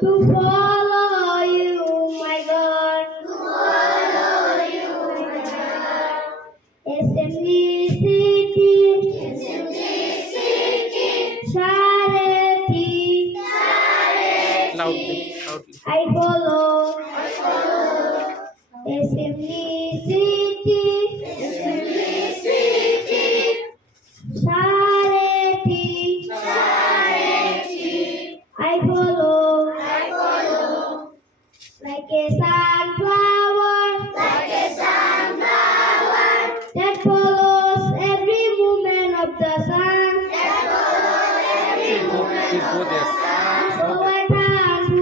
To follow you, my God. To follow you, my God. Simplicity. Simplicity. Charity. Loudly, loudly. I follow. Simplicity. Simplicity. Charity. I follow. Like a sunflower. That follows every movement of the sun. Please go there. So I can't